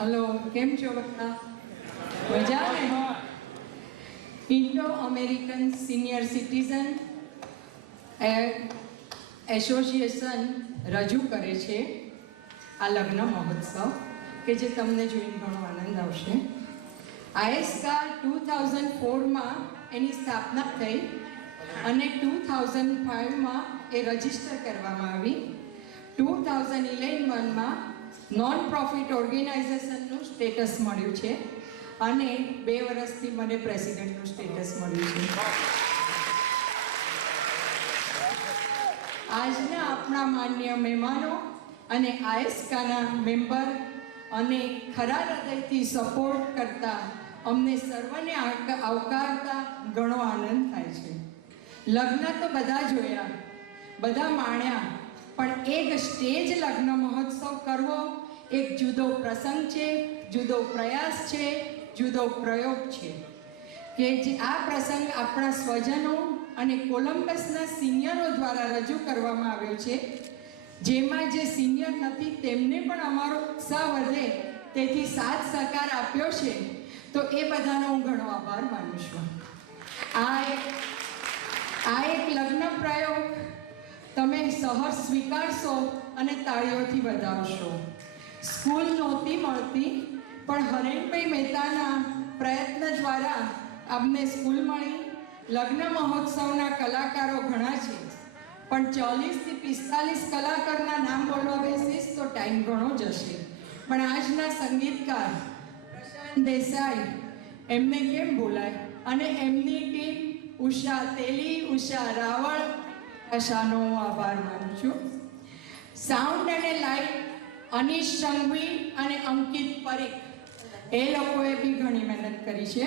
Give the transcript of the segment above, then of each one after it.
Hello, કેમ છો બધા? મજા ને? Indo American senior citizen association રજૂ કરે છે આ લગ્ન મહોત્સવ કે જે તમને જોઈને ઘણો આનંદ આવશે. આઈએસકા 2004માં એની સ્થાપના થઈ અને 2005માં એ રજીસ્ટર કરવામાં આવી. 2011માં નોન પ્રોફિટ ઓર્ગેનાઇઝેશનનું સ્ટેટસ મળ્યું છે અને 2 વર્ષથી મને પ્રેસિડેન્ટનું સ્ટેટસ મળ્યું છે. આજના આપણા માન્ય મહેમાનો અને આઈએસકાના મેમ્બર અને ખરા હૃદયથી સપોર્ટ કરતા અમને સર્વને આવકારતા ઘણો આનંદ થાય છે. લગ્ન તો બધા જોયા, બધા માણ્યા, પણ એક સ્ટેજ લગ્ન મહોત્સવ કરવો એક જુદો પ્રસંગ છે, જુદો પ્રયાસ છે, જુદો પ્રયોગ છે કે જે આ પ્રસંગ આપણા સ્વજનો અને કોલમ્બસના સિનિયરો દ્વારા રજૂ કરવામાં આવ્યો છે. જેમાં જે સિનિયર નથી તેમને પણ અમારો ઉત્સાહ વધે તેથી સાથ સહકાર આપ્યો છે, તો એ બધાનો હું ઘણો આભાર માનું છું. આ એક લગ્ન પ્રયોગ તમે સહર્ષ સ્વીકારશો અને તાળીઓથી વધાવશો. સ્કૂલ નહોતી મળતી, પણ હરેનભાઈ મહેતાના પ્રયત્ન દ્વારા અમને સ્કૂલ મળી. લગ્ન મહોત્સવના કલાકારો ઘણા છે, પણ 40થી 45 કલાકારના નામ બોલવા બેસીશ તો ટાઈમ ઘણો જશે. પણ આજના સંગીતકાર પ્રશાંત દેસાઈ, એમને કેમ બોલાય, અને એમની ટીમ ઉષા તેલી, ઉષા રાવળ, આશાનો હું આભાર માનું છું. સાઉન્ડ અને લાઇટ અનિશ સંઘવી અને અંકિત પરીખ, એ લોકોએ બી ઘણી મહેનત કરી છે.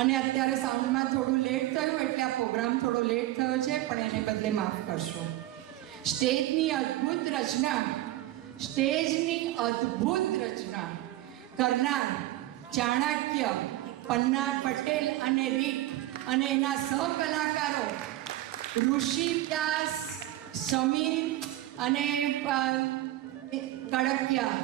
અને અત્યારે સાઉન્ડમાં થોડું લેટ થયું એટલે આ પ્રોગ્રામ થોડો લેટ થયો છે, પણ એને બદલે માફ કરશો. સ્ટેજની અદ્ભુત રચના કરનાર ચાણક્ય, પન્ના પટેલ અને રીત અને એના સહકલાકારો ઋષિ વ્યાસ, સમીર અને કડકિયા,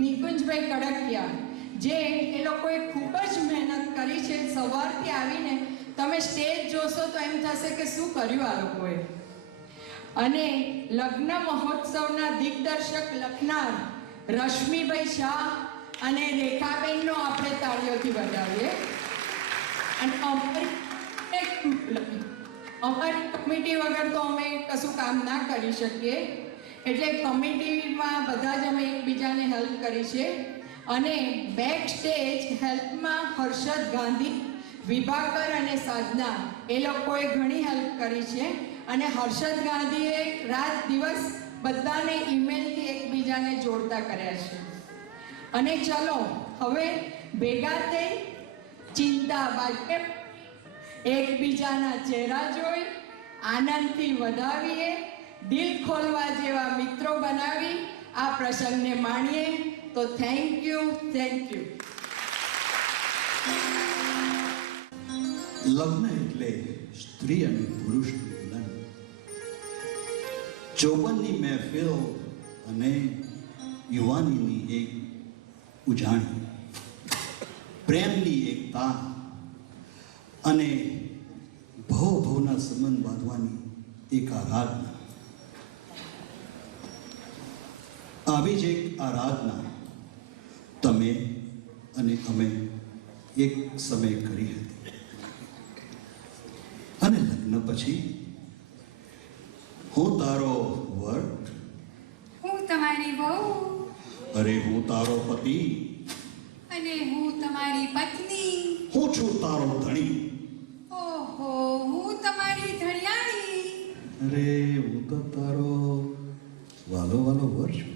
નિકુંજભાઈ કડકિયા, જે એ લોકોએ ખૂબ જ મહેનત કરી છે. સવારથી આવીને તમે સ્ટેજ જોશો તો એમ થશે કે શું કર્યું આ લોકોએ. અને લગ્ન મહોત્સવના દિગ્દર્શક લખનાર રશ્મિભાઈ શાહ અને રેખાબેનનો આપણે તાળીઓથી વધાવીએ. અને અમારી કમિટી વગર તો અમે કશું કામ ના કરી શકીએ, એટલે કમિટીમાં બધા જ અમે એકબીજાને હેલ્પ કરી છે. અને બેક સ્ટેજ હેલ્પમાં હર્ષદ ગાંધી, વિભાકર અને સાધના, એ લોકોએ ઘણી હેલ્પ કરી છે. અને હર્ષદ ગાંધીએ રાત દિવસ બધાને ઈમેલથી એકબીજાને જોડતા કર્યા છે. અને ચલો હવે ભેગા થઈ ચિંતા બાદ એકબીજાના ચહેરા જોઈ આનંદથી વધાવીએ, દિલ ખોલવા જેવા મિત્રો બનાવી આ પ્રસંગને માણીએ. તો થેન્ક યુ. લગ્ન એટલે સ્ત્રી અને પુરુષનું મિલન, ચોબનની મહેફિલ અને યુવાનીની એક ઉજાણી, પ્રેમની એકતા અને ભવના સંબંધ બાંધવાની એક આરાધના. આવી જ એક આરાધના તમે અને અમે એક સમય કરી હતી. અને લગ્ન પછી હું તારો વર, હું તમારી વહુ, અરે હું તારો પતિ, અને હું તમારી પત્ની, હું છું તારો ધણી, ઓહો હું તમારી ધણિયાણી, અરે હું તો તારો વાલો વર છું,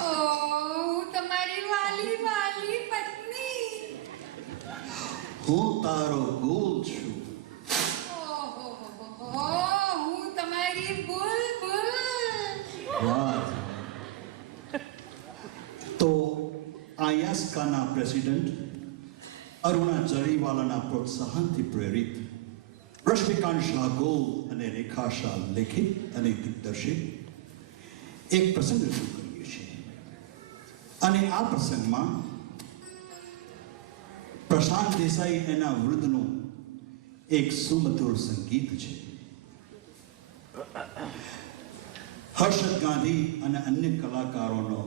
હું તમારી વાલી પત્ની, હું તારો ગોલ છું, હું તમારી બુલબુલ. વાહ! તો આયાસ્કાના પ્રેસિડેન્ટ અરુણા જરીવાલાના પ્રોત્સાહનથી પ્રેરિત રશ્મિકાંત શાહ ગોલ અને રેખા શાહ લેખિત અને દિગ્દર્શિત એક પ્રસંગ રજૂ કરીએ છીએ. અને આ પ્રસંગમાં પ્રશાંત દેસાઈ એના વૃદ્ધનું એક સુમધુર સંગીત છે. હર્ષદ ગાંધી અને અન્ય કલાકારોનો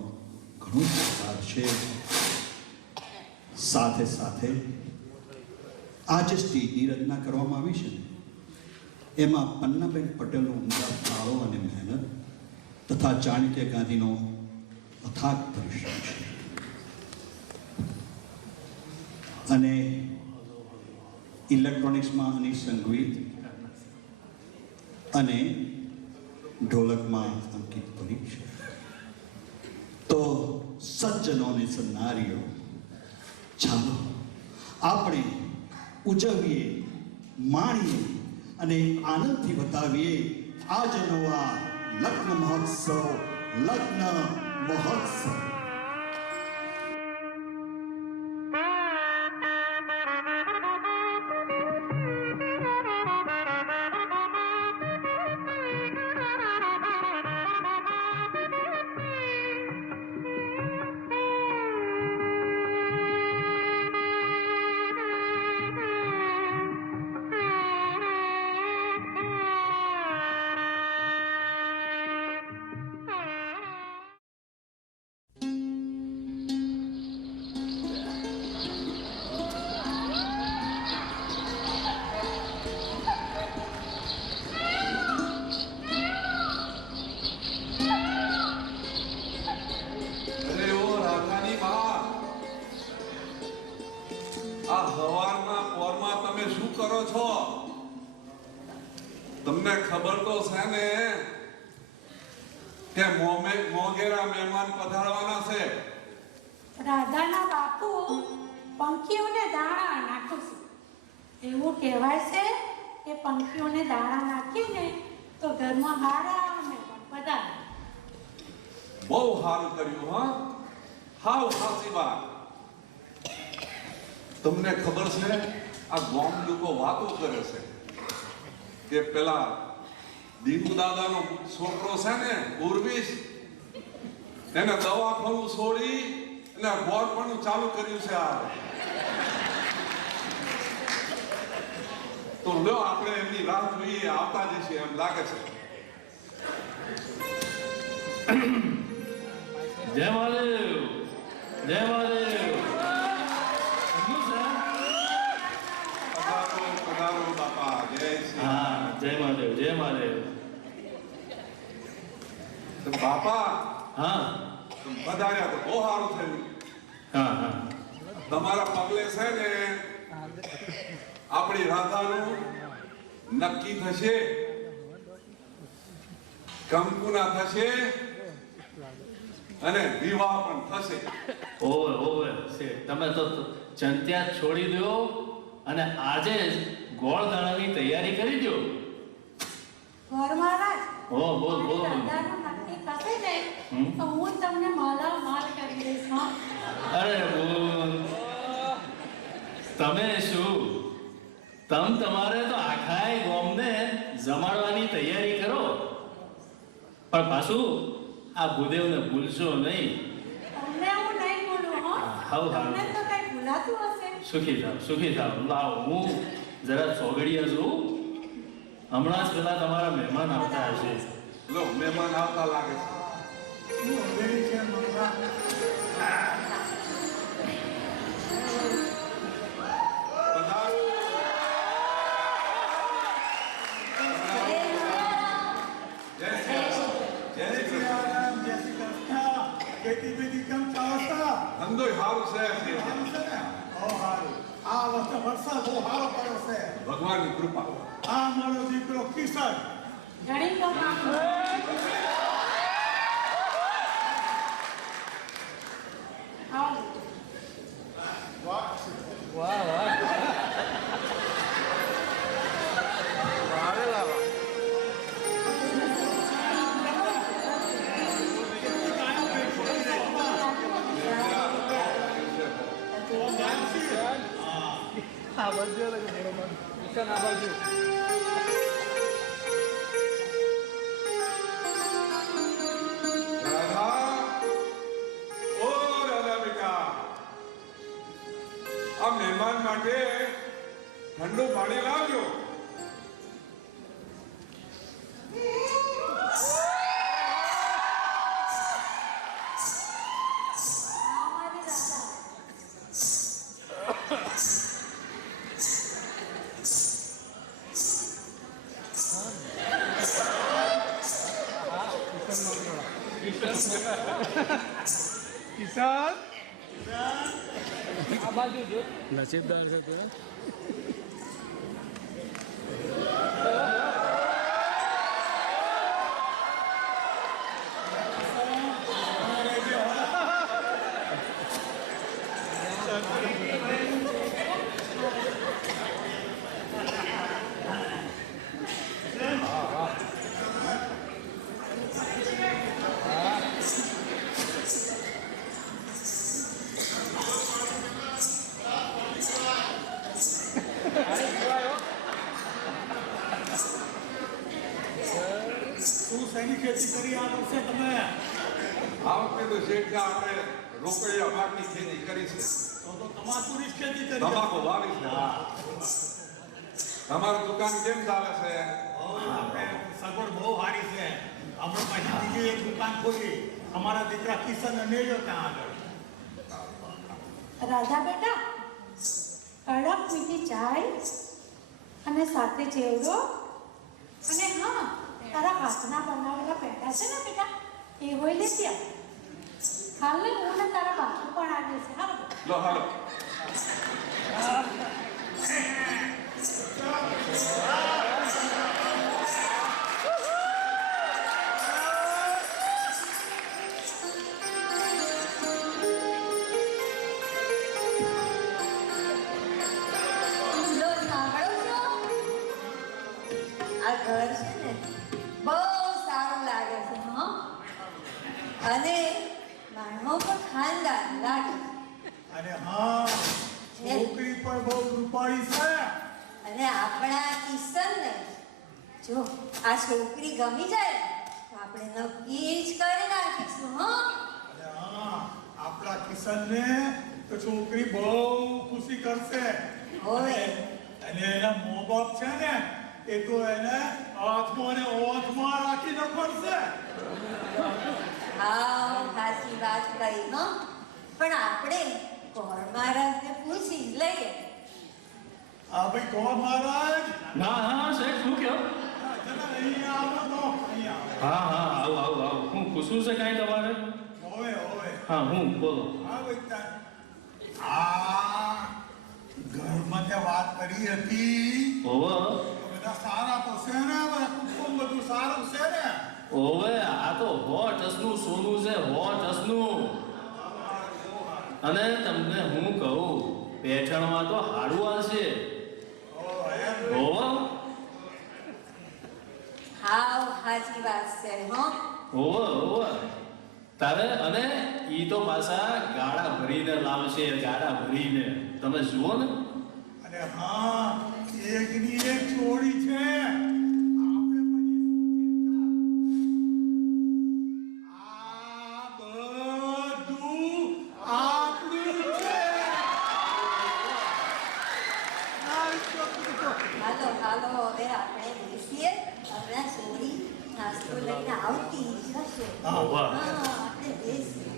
ઘણો સહકાર છે. સાથે સાથે આ જે સ્ટેજની રચના કરવામાં આવી છે એમાં પન્નાબેન પટેલનો ઉમદા ફાળો અને મહેનત તથા ચાણક્ય ગાંધીનો અથાગ પરિશ્રમ છે. અને ઇલેક્ટ્રોનિક્સમાં અનિલ સંઘવી અને ઢોલકમાં અંકિત પરી છે. તો સજ્જનો અને સન્નારીઓ, ચાલો આપણે ઉજવીએ, માણીએ અને આનંદથી બતાવીએ આજનો આ લગ્ન મહોત્સવ. તમને ખબર તો છે ને કે મોગેરા મહેમાન પધારવાના છે. રાધાના બાપુ પંખીઓને દાણા નાખે છે. એવું કહેવાય છે કે પંખીઓને દાણા નાખીને તો ઘરમાં હારા અને પધારે. બહુ સારું કર્યું. હા, હાવ સાચી વાત. તમને ખબર છે આ ગામ લોકો વાતો કરે છે કે પેલા દીપુ દાદાનો છોકરો છે ને ઉર્વિશ, એને દવાખાનું છોડી અને ગોળપણું ચાલુ કર્યું છે. આ તો લો આપણે એમની રાહ જોઈએ, આવતા જશે એમ લાગે છે. જય મહાદેવ, જય મહાદેવ. પધારો બાપા, જય શ્રી હા, જય મહાદેવ, જય મહાદેવ. તો બાપા હા પધાર્યા તો બહુ સારું થયું. હા હા તમારા પગલે છે ને આપણી રાધાનું નક્કી થશે, કંકુના થશે અને વિવાહ પણ થશે. ઓવે ઓવે છે. તમે તો ચંત્યા છોડી દો અને આજે જ ગોળ દાણાની તૈયારી કરી દો. ઘર મહારાજ ઓ બોલ બોલ. રાધાનું નક્કી થશે ને તો હું તમને માલામાલ કરી દઈશ. હા? અરે બોલ. તમે શું, તમારે તો આખાય ગોમને જમાડવાની તૈયારી કરો, પણ પાછું આ ભૂદેવને ભૂલશો નહીં. તમને હું નહીં બોલું. હો હાવ તમને તો કઈ ભૂલાતું હશે. સુખી થાવ, સુખી થાવ. લાવ હું જરા ચોગડિયા છું. હમણાં જ પેલા તમારા મહેમાન આવતા હશે. લો મહેમાન આવતા લાગે છે. પધારો. જય શ્રી કૃષ્ણ. ખેતી બેતી કેમ ચાલે છે? ધંધોય સારું છે. સારું છે ને? બહુ સારું. આ વખતે વરસાદ બહુ સારો પડ્યો છે. ભગવાનની કૃપા. આ મારો દીકરો કિશન ઘણી તો કામ. આવો. રાધા, ઓ માટે ઠંડુ પાણી લાવજો. અમારી રાધા કિશન નસીબદાર છે તું શું શેની ખેતી કરી આ વર્ષે તમે? આ વખતે તો શેઠ આપણે રોકડિયા પાકની ખેતી કરી છે. તો તમાકુની જ ખેતી કરી તમાકુ વાવી છે. તમારું દુકાન કેમ ચાલે છે? આપણે સગવડ બહુ સારી છે. આપણે પછી બીજી એક દુકાન ખોલી અમારા દીકરા કિશન ને લ્યો ત્યાં આગળ. રાધા બેટા કડક મીઠી ચાય અને સાથે ચેવડો અને હા તારા હાથના બનાવેલા પેટા છે ને બેટા એ હોય લેતી આવ. કાલે હું ને તારા બાપુ પણ આવે છે હા બેટા. લો હાલો. લો સાંભળો છો? આ ઘર છે ને બહુ સારું લાગે છે હો. અને માણો પણ ખાનદાન લાગે છે. અને હા છોકરી પણ બહુ રૂપાળી છે. અને આપણા કિશનને જો આ છોકરી ગમી જાય તો આપણે નક્કી જ કરી નાખીશું હો. અને હા આપણા કિશનને તો છોકરી બહુ ખુશી કરશે. હોય અને એના મો બાપ છે ને એ તો એને હાથમાં અને ઓઠમાં રાખીને ફરશે. હા સાચી વાત કહી હો. પણ આપણે કોર મહારાજને પૂછી જ લઈએ. આ ભાઈ કોણ મહારાજ? ના હા સાહેબ શું કહો? જરા અહીંયા આવો તો અહીંયા આવો. હા હા આવું આવું આવું હું પૂછવું છે કાંઈ તમારે? હોવે હોવે હા હું બોલો. આ બેટા આ ઘરમાં તે વાત કરી હતી ઓવે તો બધા સારા તો છે ને? બધા કુટુંબ બધું સારું છે ને? ઓવે આ તો ટસનું સોનું છે ટસનું. અને તમને હું કહું પેઠણમાં તો હારું આવશે. ઓ એમ ઓવે હાવ સાચી વાત છે હો. ઓવે ઓવે તારે અને ઈ તો પાછા ગાડા ભરીને લાવશે ગાડા ભરીને. તમે જુઓ ને. અને હા એકની એક ચોરી છે. આપણે પછી આ બધું આપણું છે. હાલો હાલો હવે આપણે બેસીએ. હમણાં સોરી નાસ્તો લઈને આવતી જ હશે. હા, વાહ. હા આપણે બેસીએ.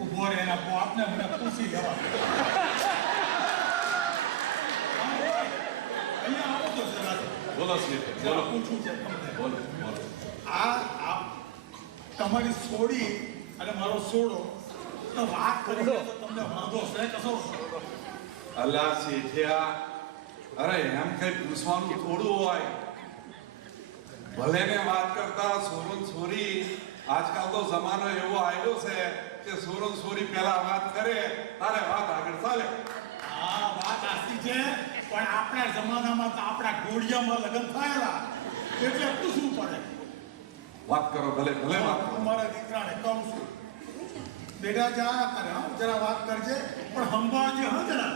ઊભો રહે એના બાપને મને પૂછી લેવા. અહીંયા આવો તો જરા. બોલો શેઠ, જરા બોલો પૂછવું છે તમને. બોલો બોલો. આ તમારી સોડી અને મારો સોડો તો વાત કરી તો તમને વાંધો છે કશો? અલા શેઠિયા, અરે એમ કઈ પૂછવાનું થોડું હોય. ભલે ને વાત કરતા સોરું સોરી. આજકાલ તો જમાનો એવો આવ્યો છે કે સોરું સોરી પહેલા વાત કરે તારે વાત આગળ ચાલે. આ વાત સાચી છે, પણ આપણા જમાનામાં તો આપણા ઘોડિયામાં લગ્ન થયેલા એટલે પૂછવું પડે. વાત કરો, ભલે ભલે વાત કરો. અમારા દીકરાને કહું છું, બેટા જા કરે હા જરા વાત કરજે, પણ સંભાળજે હા જરા.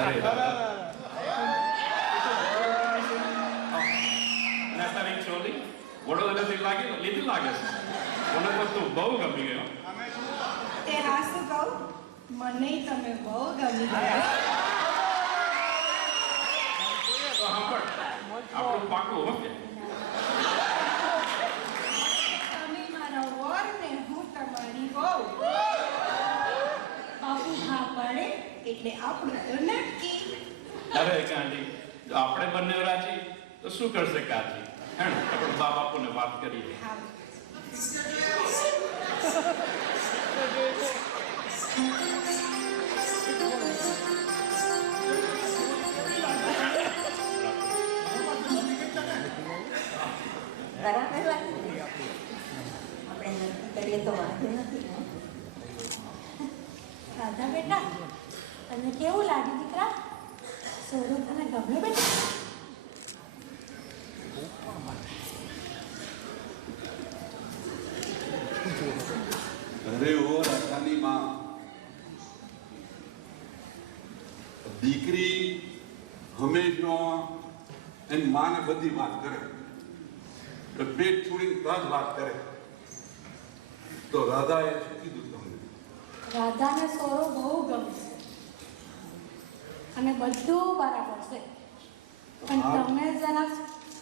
અરે દાદા. ના તારી ચોલી વડોદરાથી લીધી લાગે છે. મને તો તું બહુ ગમી ગયો. તે હા શું કહું, મને તમે બહુ ગમી ગયા. તો સાંભળ, આપણું પાકું ઓકે. તમે મારા વર ને હું તમારી વહુ. બાપુ હા પડે એટલે આપણું તો નક્કી. અરે ગાંધી, જો આપણે બંને રાજી તો શું કરશે કાજી? હે ને? આપણે બા બાપુને વાત કરીએ. હા. બરાબર લાગે આપણે નક્કી કરીએ તો વાંધો નથી. રાધા બેટા, તને કેવું લાગ્યું દીકરા? સોરો તને ગમ્યો બેટા? અરે ઓ રાજાની માં, દીકરી હંમેશા એની માને બધી વાત કરે. પેટ છોડીને તરત વાત કરે. તો રાધાએ શું કીધું તમને? રાધાને સોરો બહુ ગમે છે અને બધું બરાબર છે, પણ તમે જરા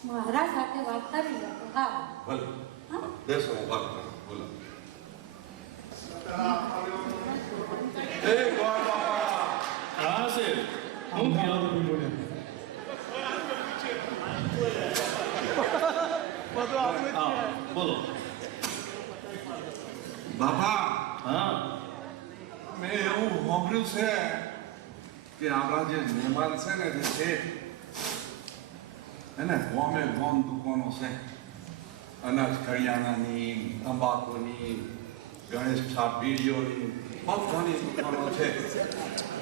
મારા સાથે વાત કરી લો તો હા. ભલે હા? બેસો, વાત કરો, બોલો. એ ગોળ બાપા, હા છે હું કયો? હા બોલો. બાપા, હા મેં એવું સાંભળ્યું છે કે આપણા જે મહેમાન છે ને જે શેઠ, એને ગોમે ગોમ દુકાનો છે. અનાજ કરિયાણાની, તંબાકુની, ગણેશ છાપ બીડીઓની બધાની દુકાનો છે.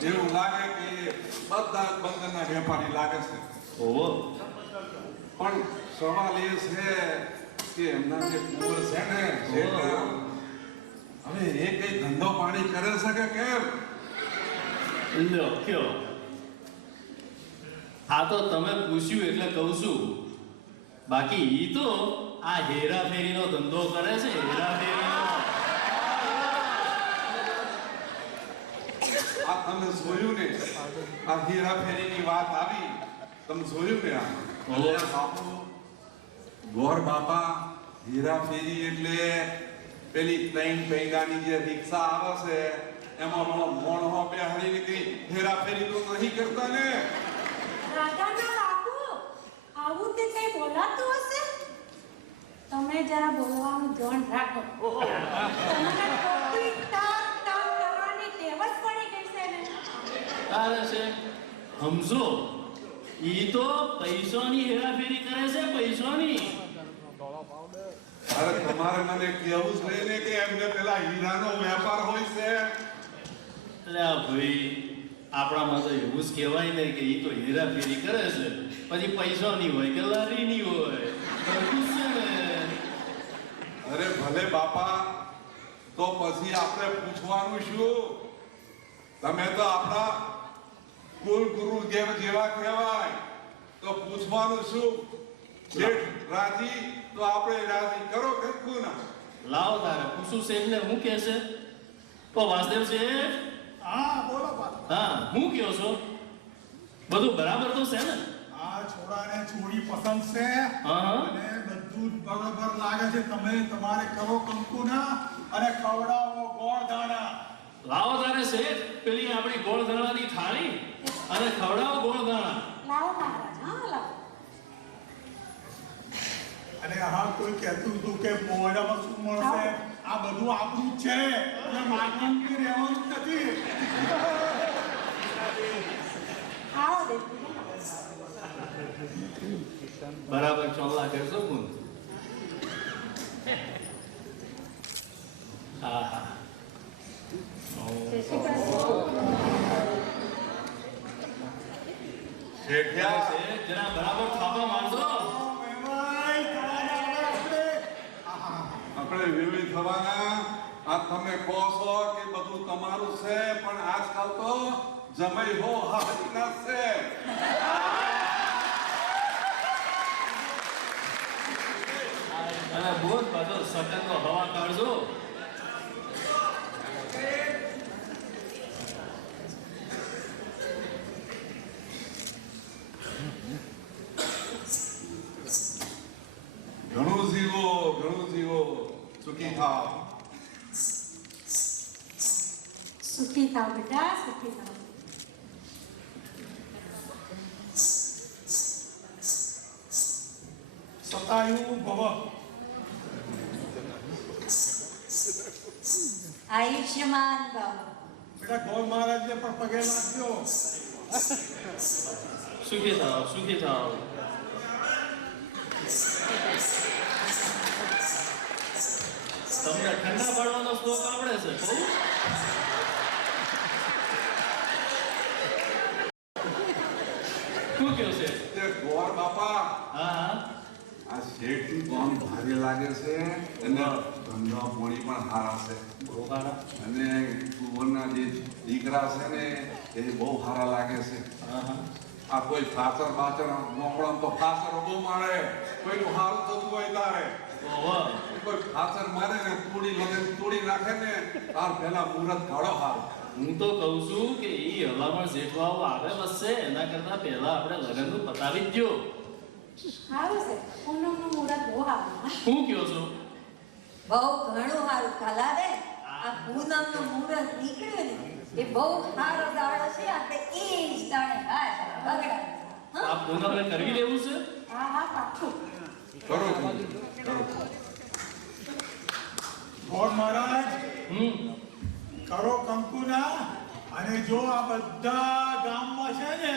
એવું લાગે કે બધા બંદરના વેપારી લાગે છે. ઓહો. પણ સવાલ એ છે કે એમના જે કુંવર છે ને શેઠના, હવે એ કઈ ધંધો પાણી કરે છે કે કેમ? લ્યો કયો. આ તો તમે પૂછ્યું એટલે કહું છું. બાકી ઈ તો આ હેરાફેરીનો ધંધો કરે છે. હેરાફેરીનો. આ તમે જોયું ને, આ હેરાફેરીની વાત આવી, તમે જોયું ને? આ ઓહો. બાપુ, ગોર બાપા, હેરાફેરી એટલે પેલી 3 પૈડાની જે રિક્ષા આવે છે એમાં મોણો બેહાડીને કઈ હેરાફેરી તો નહીં કરતા ને. રાધાના બાપુ, આવું તે કઈ બોલાતું હશે? તમે જરા બોલવાનું ધ્યાન રાખો. તમને ટોપી ટાક ટાક કરવાની ટેવ જ પડી ગઈ છે ને. તારે છે સમજો, ઈ તો પૈસાની હેરાફેરી કરે છે. પૈસાની. અરે તમારે મને કેવું જ નહીં ને કે એમને પેલા હીરાનો વેપાર હોય છે. એટલે આ ભાઈ, આપણામાં તો એવું જ કહેવાય ને કે ઈ તો હેરાફેરી કરે છે, પછી પૈસાની હોય કે લારીની હોય. બધું જ છે ને. અરે ભલે બાપા, તો પછી આપણે પૂછવાનું શું? તમે તો આપણા કુલ ગુરુ જેવા કહેવાય, તો પૂછવાનું શું? શેઠ રાજી તો આપણે રાજી કરો કઈ ના. લાવો તારે પૂછું છે એટલે હું કે છે? તો વાસુદેવ છે. હા બોલો બા. હા હું કયો છો? બધું બરાબર તો છે ને? આ છોડાને છોડી પસંદ છે હા, હા. અને બધું જ બરોબર લાગે છે. તમે તમારે કરો કંકુના અને ખવડાવો ગોળ દાણા. લાવો તારે શેઠ પેલી આપણી ગોળ દાણાની થાળી અને ખવડાવો ગોળ દાણા. લાવો મહારાજ, હા લાવો. અને હા કોઈ કહેતું હતું કે મોઢામાં શું મળશે, આ બધું આપણું જ છે એટલે માગવાનું રહેવાનું જ નથી. આવો દેખી બરાબર ચોલ્લા કરશો કોણ? હા હા. જય શ્રી કૃષ્ણ. શેઠિયા શેઠ, જરા બરાબર થાપા મારજો. મહેમાન, ખાવાના આવે આપણે. આપણે વિવિધ થવાના. આ તમે કહો છો કે બધું તમારું છે, પણ આજકાલ તો જમાઈ હો હારીના છે. અને બોલ બધો સટનનો હવા કાઢજો. ઘણું જીવો સુખી થાવ. સુખી થાવ બેટા, સુખી થાવ. સતાયું ભવ. આયુષ્યમાન ભવ. બેટા ગોળ મહારાજને પણ પગે લાગજો. સુખી થાવ, સુખી થાવ. તમને ઠંડા પાડવાનો શ્લોક આવડે છે બહુ? શું કહ્યું છે? તે ગોર બાપા હા હા. આ શેઠનું કામ ભારે લાગે છે અને ધંધા પોણી પણ સારા છે. બહુ સારા. અને કુંવરના જે દીકરા છે ને એ બહુ સારા લાગે છે. હા હા. આ કોઈ ફાસર બાચર મોકળામ તો ફાસર બહુ મારે, કોઈનું હાલ થતું હોય તારે ઓહો. કોઈ ફાસર મારે ને તોડી લગે તોડી નાખે ને તાર પહેલા મુહૂર્ત કાઢો હાલ. હું તો કહું છું કે ઈ હલામણ જેઠવાઓ આવે વસશે એના કરતા પહેલા આપણે લગ્નનું પતાવી જ દ્યો. સારું છે. પૂનમનું મુહૂર્ત બહુ સારું, હા. શું કહો છો? બહુ ઘણું સારું કલાબેન. આ પૂનમનું મુહૂર્ત નીકળ્યું ને એ બહુ સારો દાડો છે. આપણે એ જ દાડે બગડા. આ પૂનમને કરવી લેવું છે? હા હા પાછું. કરો જી, કરો. ગોળ મહારાજ હમ. કરો કંકુના અને જો આ બધા ગામમાં છે ને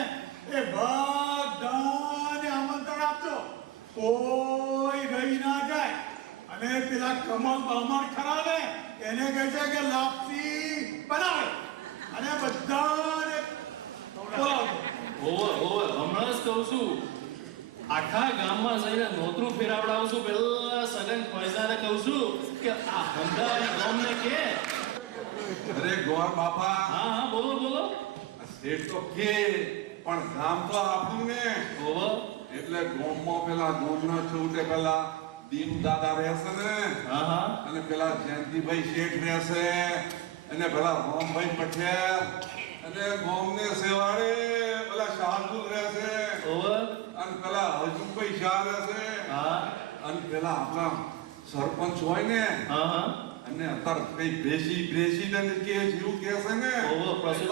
એ બધાને આમંત્રણ આપજો. કોઈ રહી ના જાય. અને પેલા કમળ બમણ ખરા ને એને કહે છે કે લાપસી બનાવે અને બધાને બોલાવજો. ઓવે ઓવે હમણાં જ કહું છું આખા ગામમાં જઈને નોતરું ફેરાવડાવું છું. પેલા સગન પૈસાને કહું છું કે આ હંધારી ગામને કે. અરે ગોર બાપા હા હા બોલો બોલો. આ શેઠ તો કે પણ ગામ તો આપણું ને ઓવે. એટલે ગામમાં પેલા ગામના છોટે પેલા દીનુ દાદા રહેશે ને હા હા. અને પેલા જયંતિભાઈ શેઠ રહેશે અને પેલા રામભાઈ પટેલ અને ગામને સેવાડે પેલા શાહદુલ રહેશે ઓવે. અને પેલા હજુભાઈ શાહ રહેશે હા અને પેલા આપણા સરપંચ હોય ને હા હા. અને અત્યારે કઈ પ્રેસિડેન્ટ કે જેવું કે છે ને ઓહો, president.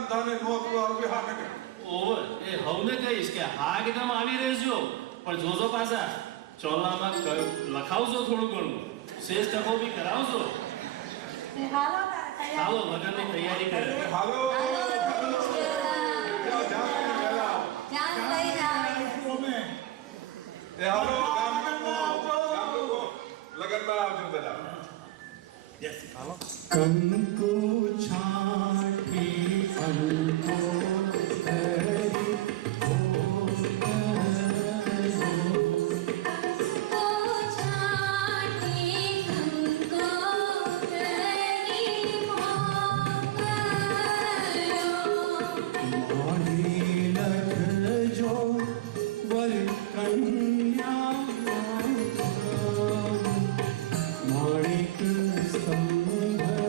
બધાને નોકરી આપે હાકે ને. ઓવે એ હવને કહીશ કે હા એકદમ આવી રહેજો પણ જોજો પાછા ચોલામાં લખાવજો થોડું ઘણું શેષ ટકો બી કરાવજો. એ હાલો તારે તૈયાર. ચાલો લગ્નની તૈયારી કરે. હાલો હાલો, જાઓ, જાઓ, વહેલા. જાન લઈને આવે. અમે એ હાલો ગામ લોકો લગનમાં આવજો બધા. કંકુ છાટી અંકો કરી મોઢી લખજો વર કન્યા માણિક સંભળો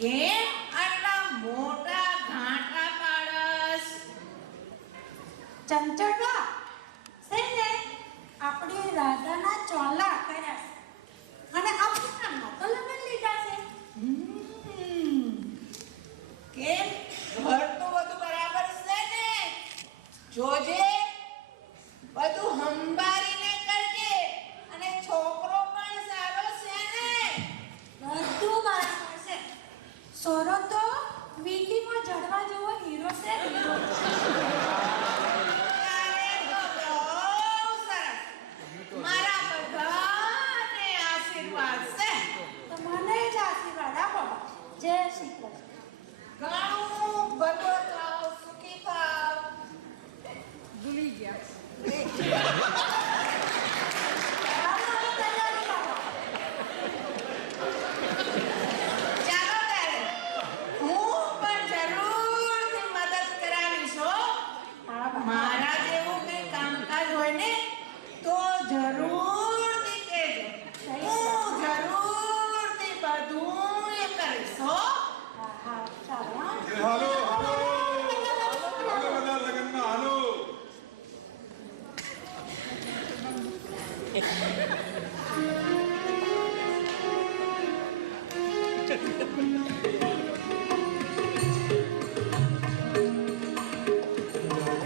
કેમ આટલા મોટા ઘાટા પાડસ? ચંચળબા છે ને આપણે રાધાના ચોલા કર્યા છે અને આપણા તો લગ્ન લીધા છે. કેમ ઘર તો બધું બરાબર છે ને? જોજે બધું હંબારીને કરજે અને છોકરો પણ સારો છે ને? બધું બરાબર છે. સોરો તો વીટીમાં જડવા જેવો હીરો છે. તારે તો બહુ સરસ. મારા બધાને આશીર્વાદ છે. તો મને જ આશીર્વાદ આપો. જય શ્રી કૃષ્ણ. ઘણું ભલો થાવ, સુખી થાવ. ભૂલી ગયા. ચાલો ત્યારે હું પણ જરૂરથી મદદ કરાવીશ હો. મારા જેવું કઈ કામકાજ હોય ને તો જરૂરથી કહેજો. હું જરૂરથી બધું એ કરીશ હો. હાલો હાલો હાલો બધા લગ્નમાં હાલો.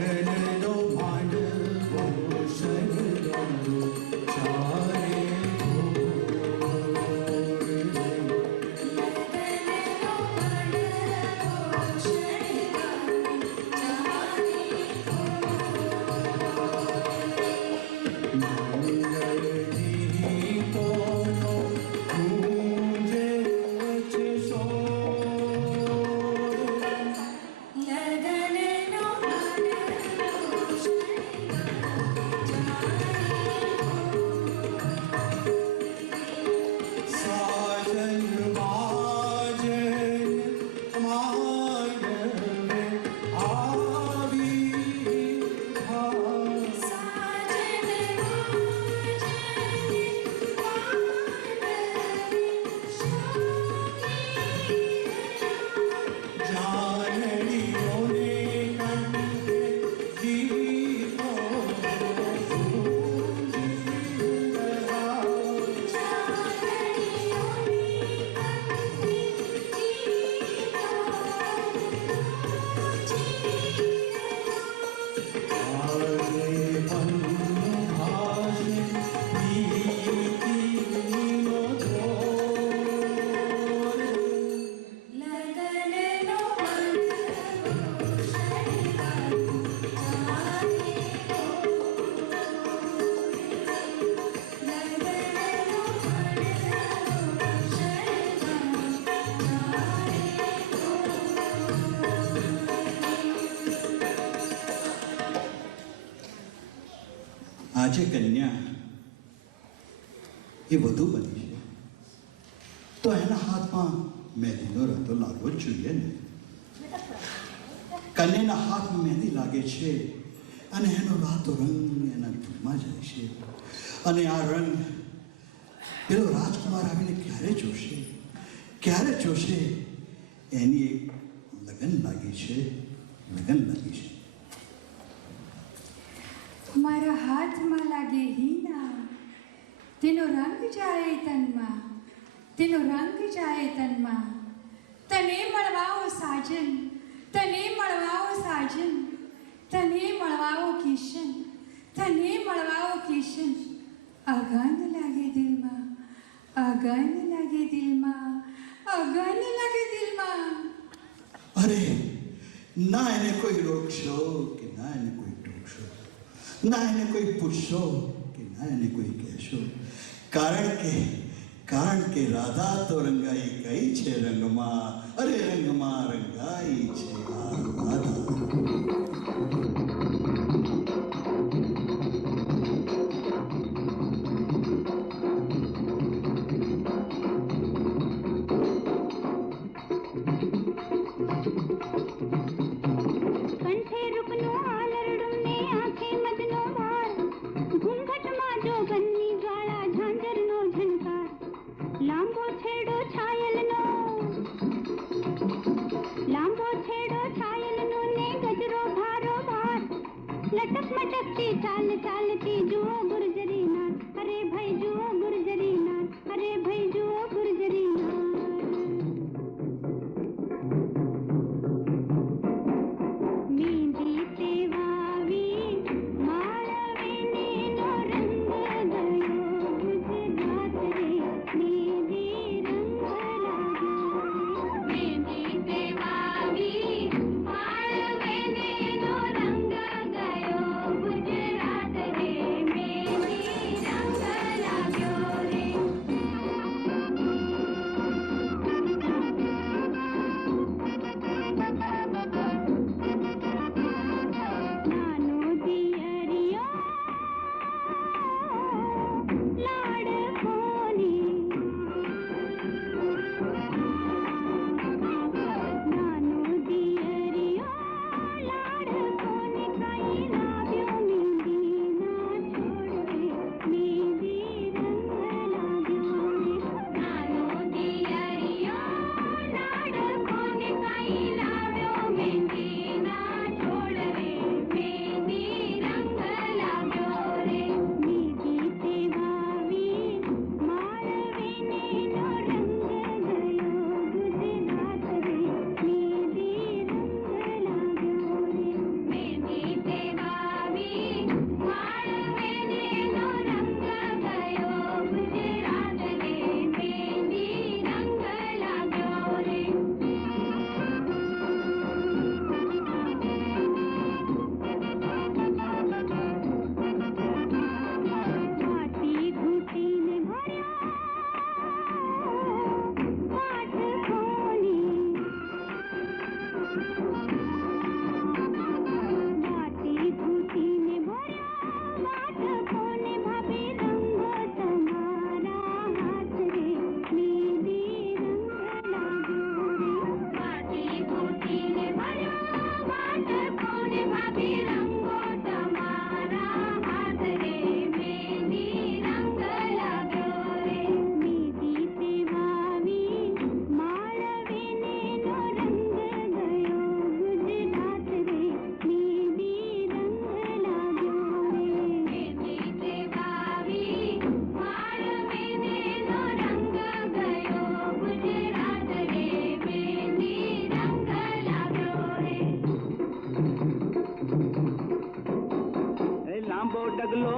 લગનનો માંડવો શણગારો ચારે દીપોનો ગુંજે વચ્ચે સોર. સાજન વાજન માયને આવી ભાસ. જાનડીઓને કંઠે દીપો ગુંજી રહ્યા. આજે પન્નભાષે પ્રીતિનો ધોર. આજે કન્યા એ વધુ બની છે તો એના હાથમાં મહેંદીનો રતો લાગવો જ જોઈએ ને. કન્યાના હાથમાં મહેંદી લાગે છે અને એનો રાતો રંગ એના ધૂળમાં જાય છે અને આ રંગ પેલો રાજકુમાર આવીને ક્યારે જોશે એની એક લગન લાગી છે. મારા હાથમાં લાગે હીના, તેનો રંગ જાય તનમાં, તેનો રંગ જાય તનમાં. તને મળવાઓ સાજન, તને મળવાઓ સાજન, તને મળવાઓ કિશન, તને મળવાઓ કિશન. અગન લાગે દિલમાં, અગન લાગે દિલમાં, અગન લાગે દિલમાં. અરે ના એને કોઈ રોકશો કે ના એને કોઈ ટોકશો, ના એને કોઈ પૂછશો કે ના એને કોઈ કહેશો. કારણ કે રાધા તો રંગાઈ ગઈ છે રંગમાં. અરે રંગમાં રંગાઈ છે આ રાધા. લાંબો છેડો છાયલ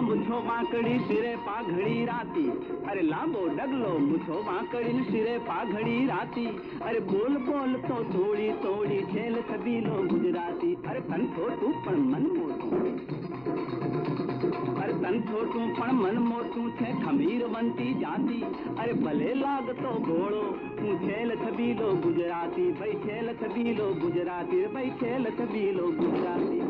મૂછો વાંકડી શિરે પાઘડી રાતી અરે લાંબો ડગલો મૂછો વાંકડી શિરે પાઘડી રાતી અરે બોલ બોલ તો થોડી થોડી છેલ છબીલો ગુજરાતી અરે તન છોટું પણ મન મોટું અરે તન છોટું પણ મન મોટું છે ખમીરવંતી જાતિ અરે ભલે લાગતો ભોળો હું છેલ છબીલો ગુજરાતી ભાઈ છેલ છબીલો ગુજરાતી ભાઈ છેલ છબીલો ગુજરાતી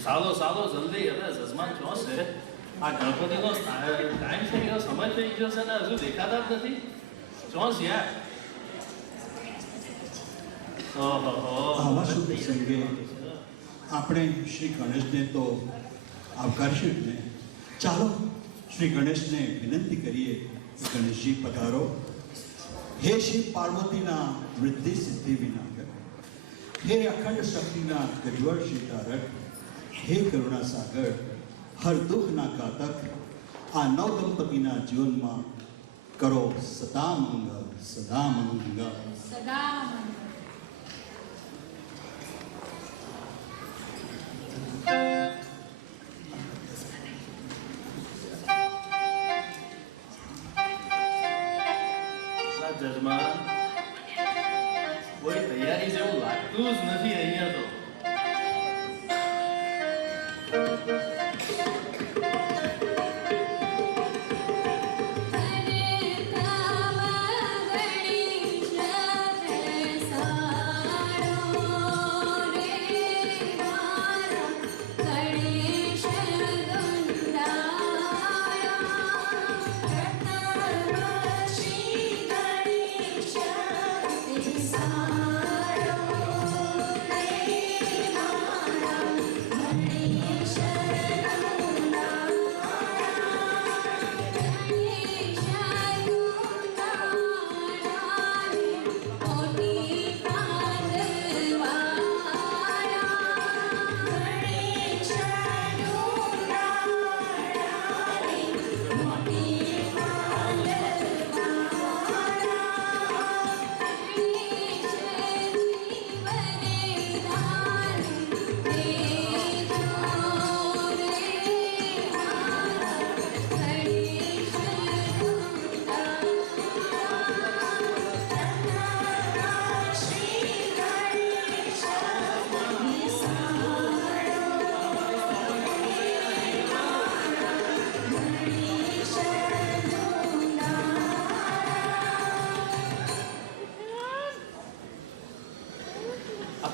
સાલો સાલો જલ્દી હવે જજમાન ક્યાં છે આ ગણપતિનો ટાઈમ થઈ ગયો સમય થઈ ગયો છે ને હજુ દેખાતા જ નથી ક્યાં છે યાર આવા શુભ પ્રસંગે આપણે શ્રી ગણેશને તો આવકારશું જ ને ચાલો શ્રી ગણેશને વિનંતી કરીએ ગણેશજી પધારો હે શિવ પાર્વતીના વૃદ્ધિ સિદ્ધિ વિનાયક હે અખંડ શક્તિના ગરિવર શ્રીતારક હે કરુણા સાગર હર દુઃખના ઘાતક આ નવ દંપતીના જીવનમાં કરો સદા મંગલ સદા મંગલ સદા જજમાન કોઈ તૈયારી જેવું લાગતું જ નથી અહીંયા તો હરે કામ ગણેશ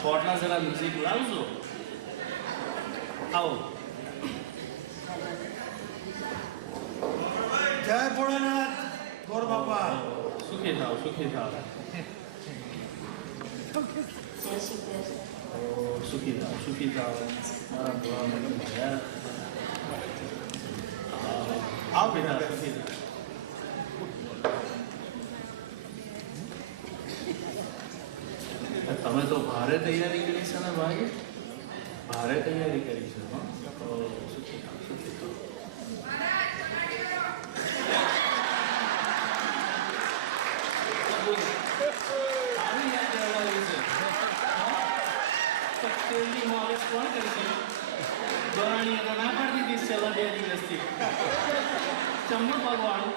સ્પોટના જરા મ્યુઝિક લાવજો. આવો. જય ભોળાનાથ ગોર બાપા. સુખી થાવ, સુખી થાવ. સુખી થાવ, સુખી થાવ. મારા ભોળાનાથ. આવ બેટા, સુખી થાવ. તમે તો ભારે તૈયારી કરી છે ને ભાઈ, ભારે તૈયારી કરી છે. સુખી થાવ, સુખી થાવ. આવી યાદ રહેવાયું છે. તો તેલની માલિશ કોણ કરશે? દોરાણીએ તો ના પાડી દીધી છેલ્લા 2 દિવસથી. ચમનું પગવાળું.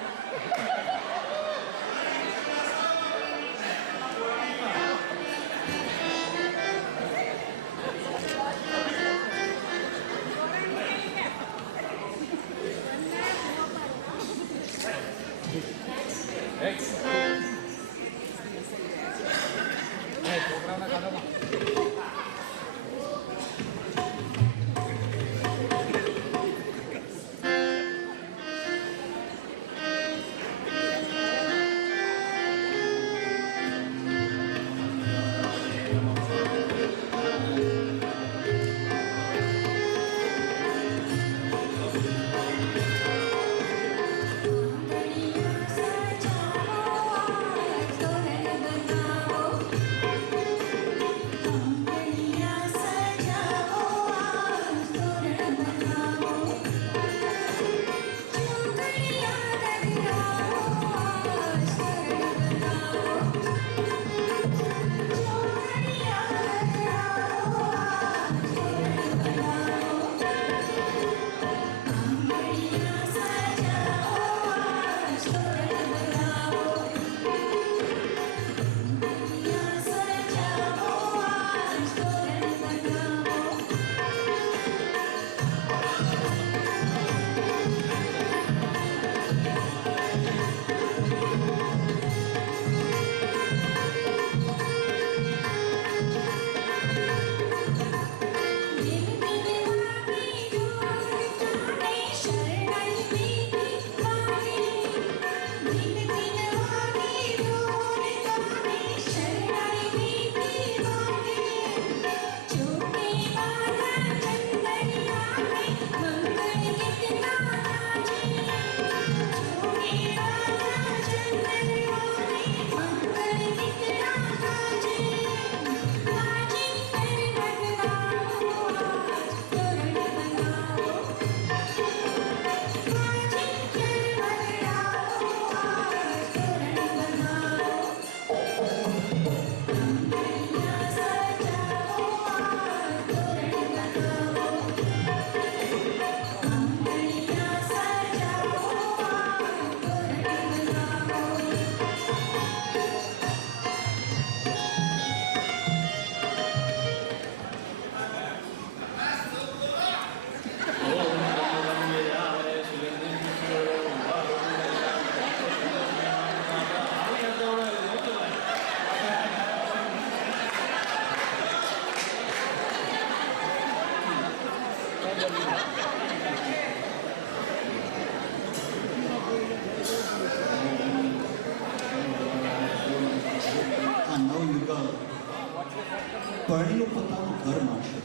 પરણીને પોતાનું ઘર માનશે.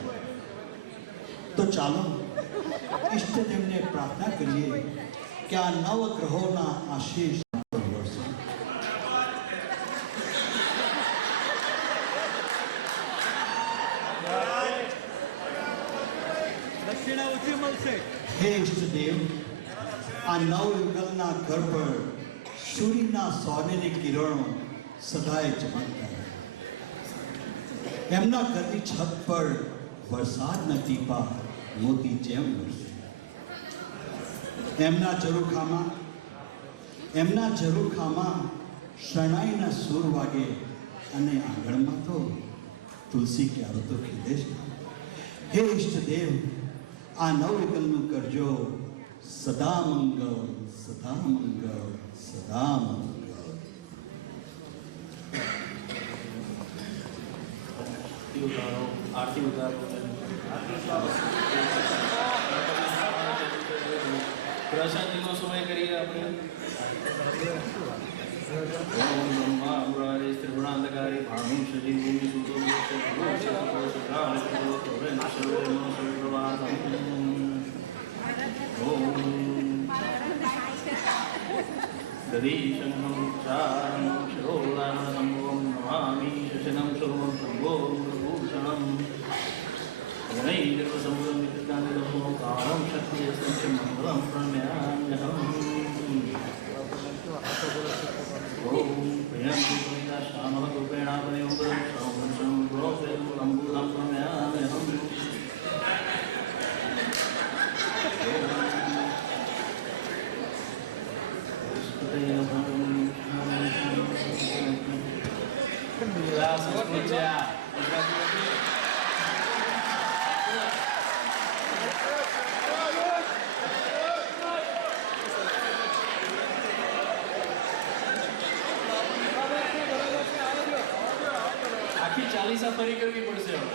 તો ચાલો ઈષ્ટદેવને પ્રાર્થના કરીએ કે આ નવ ગ્રહોના આશીષ વરસે. દક્ષિણા ઓછી મળશે. હે ઈષ્ટદેવ, આ નવ યુગલના ઘર પર સૂર્યના સોનેરી કિરણો સદાય ચમકતા રહે. એમના ઘરની છત પર વરસાદના ટીપા મોતી જેમ વરસે. એમના ઝરૂખામાં શરણાઈના સૂર વાગે અને આંગણમાં તો તુલસી ક્યારો તો ખીલે છે. હે ઈષ્ટદેવ, આ નવયુગલનું કરજો સદા મંગળ, સદા મંગળ, સદા મંગળ. ઉતારો, આરતી ઉતારો. પ્રસાદીનો સમય કરીએ આપણે. ઓમ બ્રહ્મા મુરારે ત્રિગુણાંધકારી ભાણું સજી ભૂમિ સૂતો દધીશંખં ચારં શિરોલાનસંભવં નમામિ શશિનં શુભં શંભોં ભૂષણં ગણૈર્વસંભવં વિકૃતાનિદમો કાળં શક્તિયસ્તં મંગળં પ્રણમ્યામ્યહં. ઓમ પ્રિયંતિ પુનિતા શ્યામઃ રૂપેણાપનિયોગં સૌવંશં ગ્રોપેદુલંબુદં પ્રણમ્યામ્યહં. આખી 40 ફરી કરવી પડશે હવે.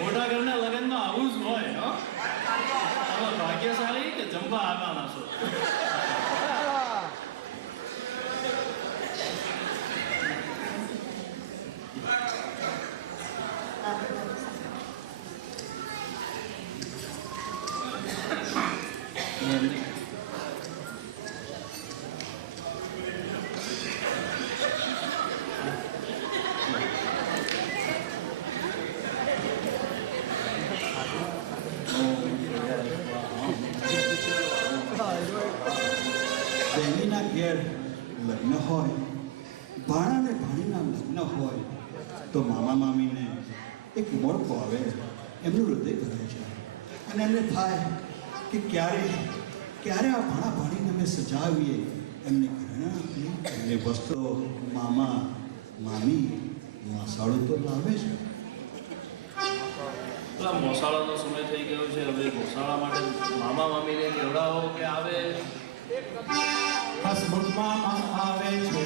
મોટા ઘરના લગ્નમાં આવું જ હોય. ભાગ્યશાળી કે જમવા આવવાના છો. બહેનીના ઘેર લગ્ન હોય, ભાણા ને ભાણીના લગ્ન હોય તો મામા મામીને એક મોડકો આવે, એમનું હૃદય ભરાય છે અને એમને થાય કે ક્યારે આ ભાણા ભાણીને અમે સજાવીએ, એમને ઘરેણાં આપીએ, એમને વસ્ત્રો. મામા મામી મસાળો તો લાવે છે. મોસાળાનો સમય થઈ ગયો છે. હવે મોસાળા માટે મામા મામીને કેવડાવો કે આવે. હસમુખમાં આવે છે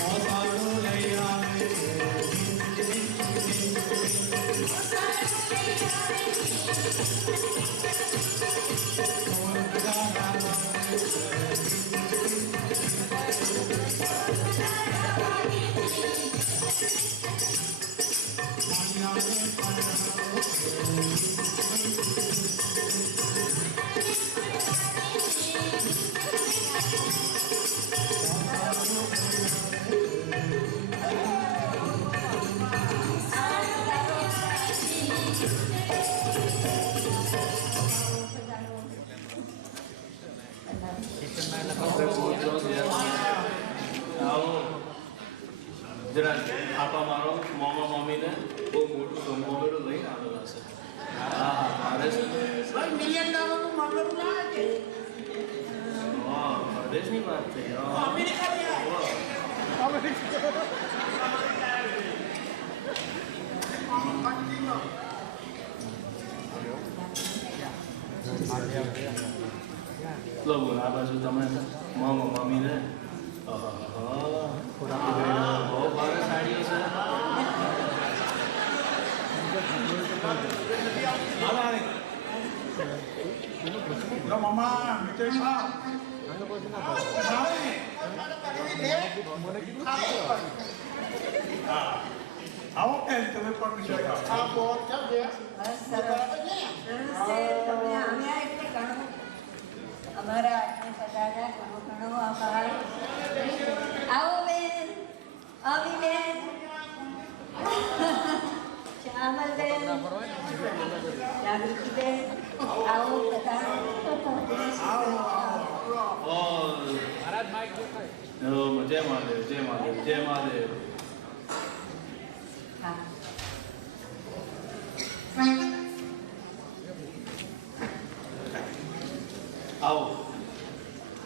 મોસાળો લઈ આવે જરા આપા મારો મામા મામીને બહુ મોટું જમવાનું લઈને આવેલા છે. હા મારે પરદેશની વાત થઈ. લો બોલ આ બાજુ તમે મામા મામીને બહુ ભારે સાડીઓ છે. મામા મીઠાઈ ખાઓ. આવો કે તમે પણ મીઠાઈ ખાઓ. બસ સરસ. તમને આવ્યા એટલે ઘણું અમારા આજને પધાર્યા ઘણો ઘણો આભાર. આવો બેન, આવી બેન, શ્યામલબેન, જાગૃતિબેન, આવો પધારો. જય મહાદેવ, જય મહાદેવ, જય મહાદેવ. હા. આવો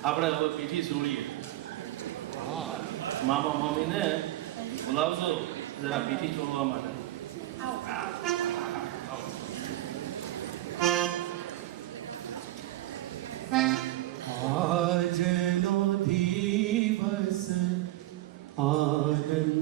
આપણે હવે પીઠી સોળીએ. મામા મામીને બોલાવજો જરા પીઠી છોડવા માટે. આજનો દિવસ આનંદકારી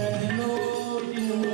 આજનો દિવસ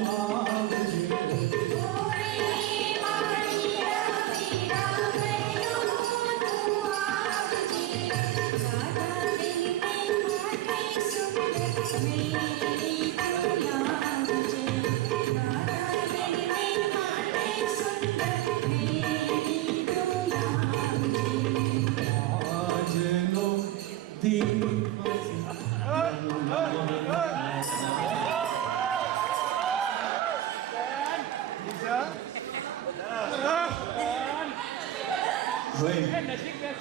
હવે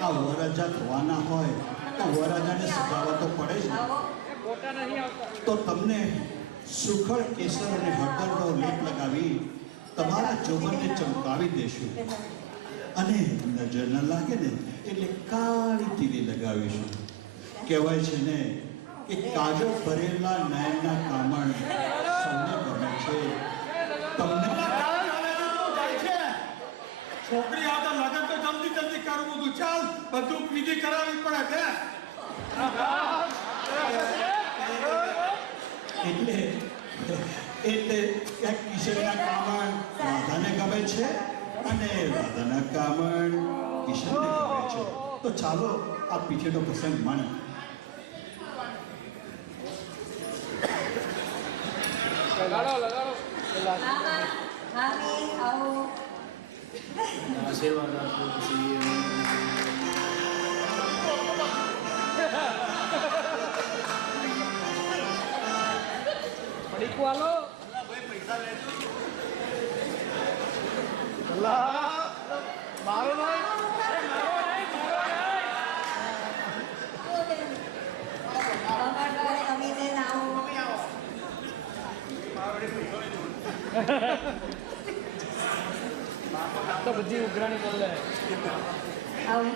આ વરરાજા થવાના હોય તો વરરાજાને સજાવવા તો પડે જ ને. તો તમને સુખડ કેસર અને હળદરનો લેપ લગાવી તમારા જોબનને ચમકાવી દેશું અને નજર ન લાગે ને એટલે કાળી તીલી લગાવીશું. કહેવાય છે ને કે કાજળ ભરેલા નયનના કામણ સૌને ગમે છે. તમને છોકરી આવતા લગન તો જલ્દી જલ્દી કરવું હતું. ચાલ બધું વિધિ કરાવવી પડે એટલે એટલે એક કિશોરના કામણ રાધાને ગમે છે અને રાધાના કામણ કિશોરને ગમે છે. તો ચાલો આ પીઠેનો પ્રસંગ માણો. મામા, મામી, આવો. આશીર્વાદ આપો પછી અમારા અમીબેન, આવો. તો બધી ઉઘરાણી બોલે આવો.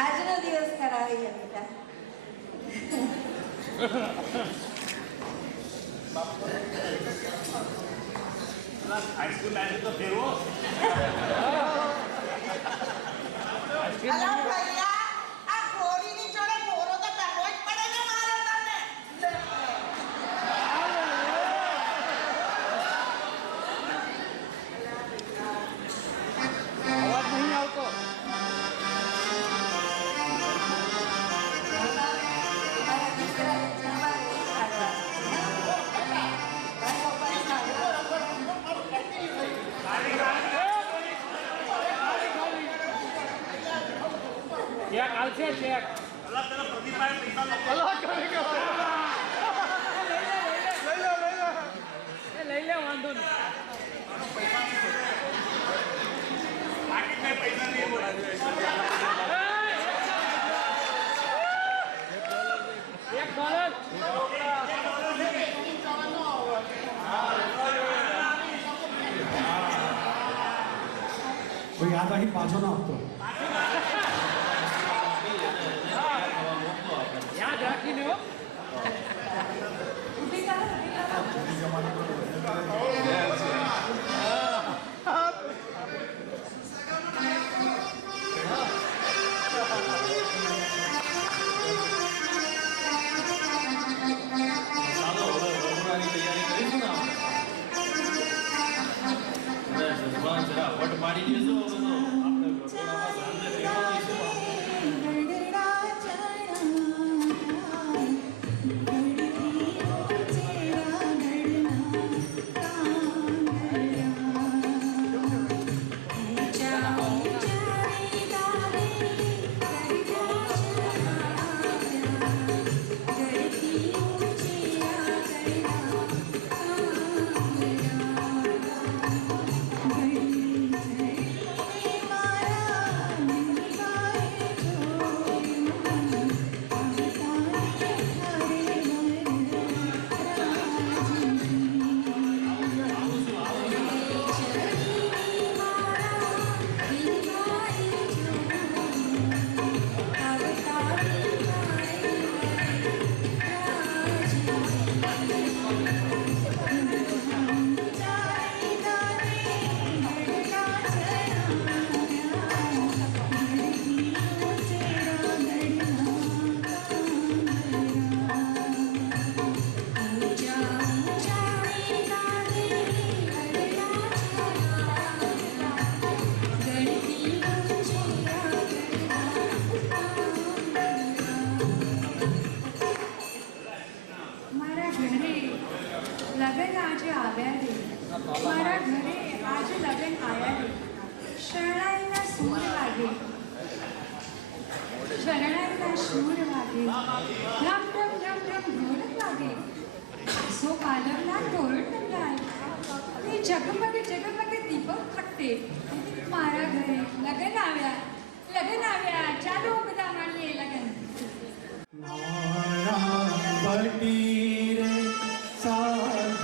આજનો દિવસ કરાવી છે બેટા. હાઈસ્કૂલ લાઈફ તો ફેરવો અલા ભૈયા, આ ગોરીની જોડે મોરો તો કરવો જ પડે ને મારે તને. અવાજ નહીં આવતો. તમારા દીકરાને જમવા ચેક આવશે ચેક. અલા પેલા પ્રદીપભાઈ પૈસા લો. લઈ લે વાંધો નહીં. પાકીટમાં પૈસા નહીં બોલાવે. $1 કોઈ યાદ રાખી પાછો ના આપતો. યાદ રાખીને હો. કરો. ઘરે લગન આજે આવ્યા રે, મારા ઘરે આજે લગન આવ્યા રે. શરણાઈના સૂર વાગે, શરણાઈના સૂર વાગે, રમ રમ રમ રમ ઢોલક વાગે, સો પાલવના તોરણ ટંગાય, એ જગમગ જગમગ દીપક પ્રગટે. મારા ઘરે લગન આવ્યા, ચાલો બધા મળીએ લગન. મારાવતી રે સાજન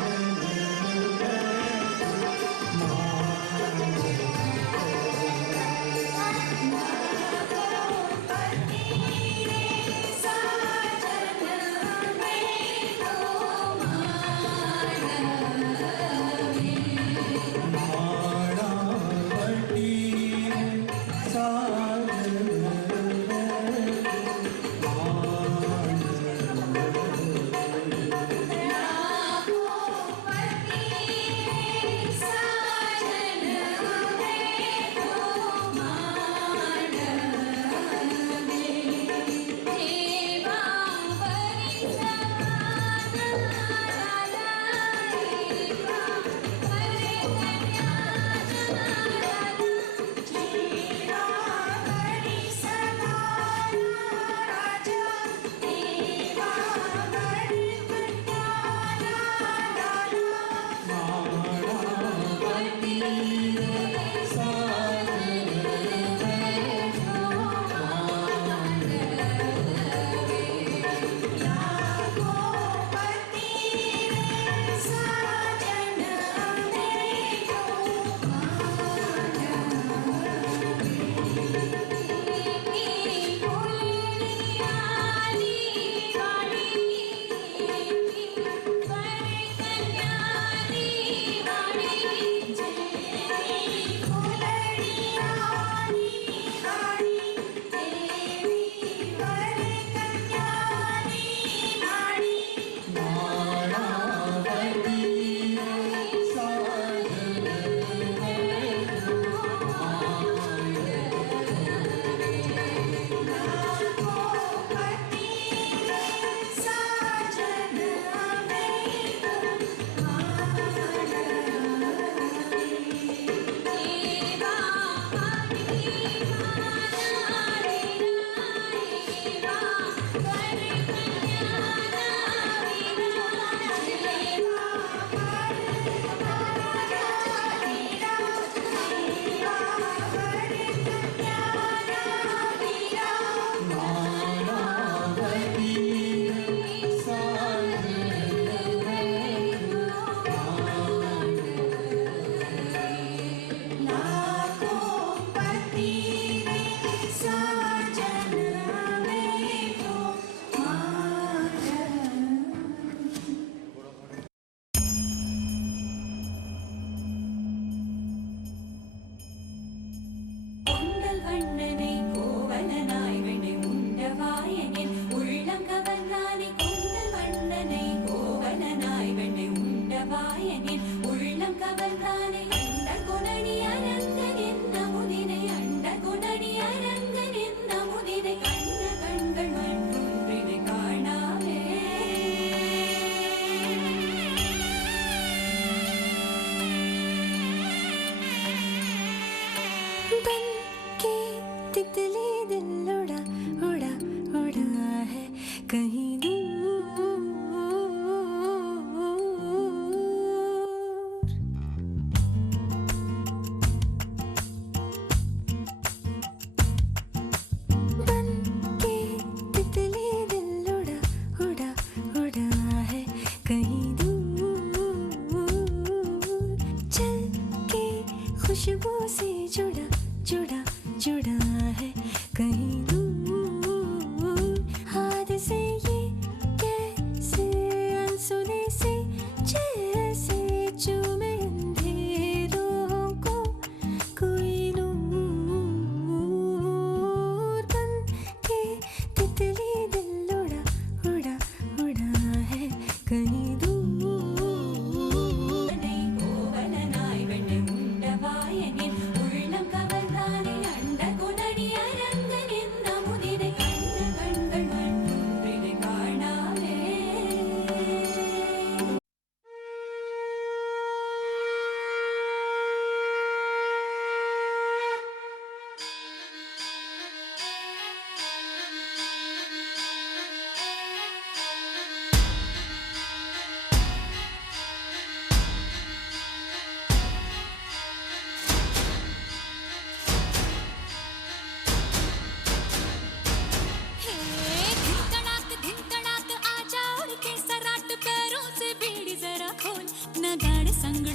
संग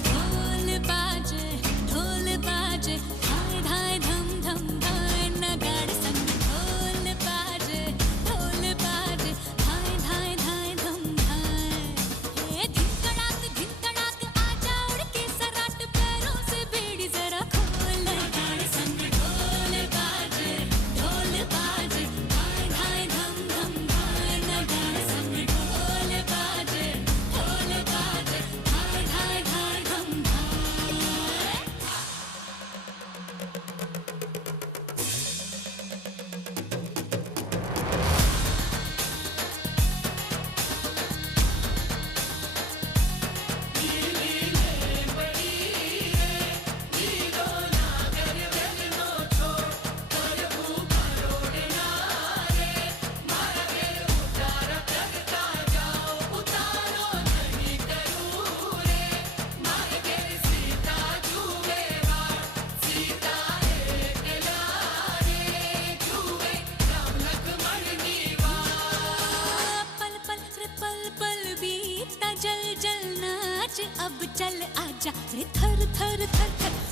ढोल बाजे धाय धाय धम धम धाय नगाड़ संग ढोल बाजे धाय धाय धाय धम धाय ये धिन तड़ाक आजा उड़ के सराट पैरों से बेड़ी जरा खोल नगाड़ संग ढोल बाजे धाय धाय धम धम धाय नगाड़ संग ढोल बाजे धाय धाय धाय धम धाय पल पल बीता जल जल नाच अब चल आजा रे थर थर थर थर